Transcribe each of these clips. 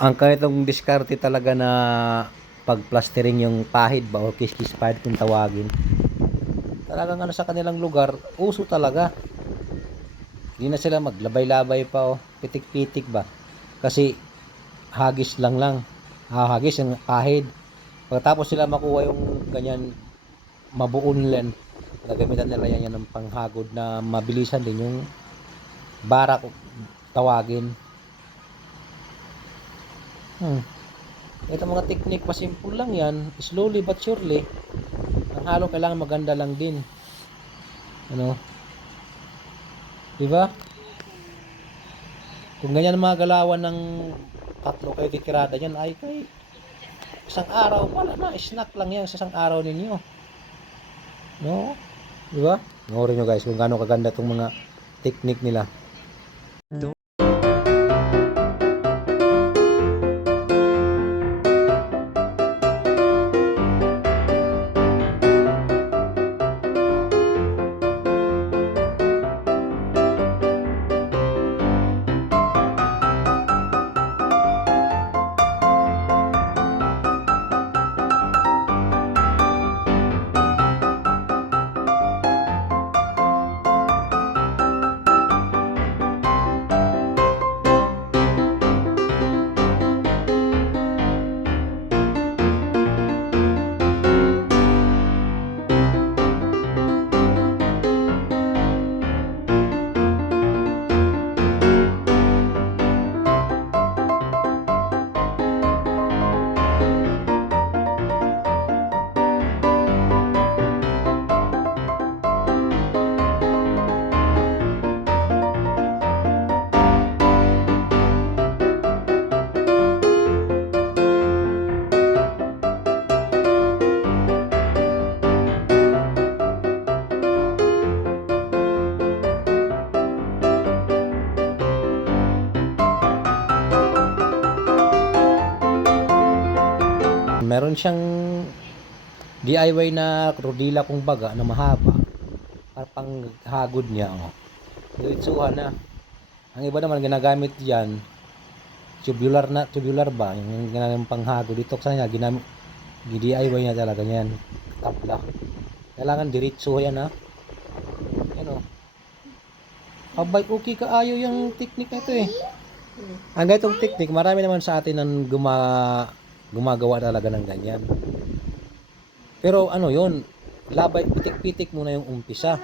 Ang kanitong diskarte talaga na pagplastering yung pahid ba o kiss-kiss pahid kung tawagin. Talagang ano sa kanilang lugar, uso talaga. Hindi na sila maglabay-labay pa o pitik-pitik ba. Kasi hagis lang. Hagis yung pahid. Pagkatapos sila makuha yung ganyan mabuon lang, gagamitan nila yan ng panghagod na mabilisan din yung barak tawagin. Ito mga technique pa simple lang yan, slowly but surely. Ang halo kailangan maganda lang din. Ano? 'Di ba? Kung ganyan ang mga galawan ng tatlo kayo titirada niyan ay kay isang araw pala na snack lang yan sa isang araw ninyo. No? 'Di ba? Panoorin nyo guys kung gaano kaganda tong mga technique nila. Meron siyang DIY na rodila kung baga na mahaba para pang hagod niya diretsuhan na. Ang iba naman ginagamit diyan tubular ba yung ginamit panghagod dito sa kanya ginamit DIY niya talaga niyan tabla. Kailangan diretso yan ha. Yan abay okay kaayo yung technique na ito eh. Ang ganitong technique marami naman sa atin ang gumagawa talaga ng ganyan. Pero ano yun, labay, pitik-pitik muna yung umpisa.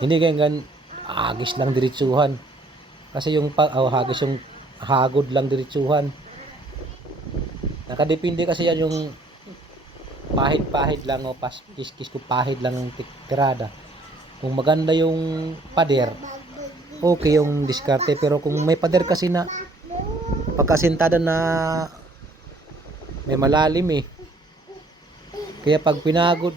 Hindi ganyan agis lang diretsuhan. Kasi yung hagis yung hagod lang diretsuhan. Nakadepende kasi yan yung pahid-pahid lang o kiss-kiss ko pahid lang ang tirada. Kung maganda yung pader, okay yung diskarte. Pero kung may pader kasi na pagkasintada na may malalim eh. Kaya pag pinagod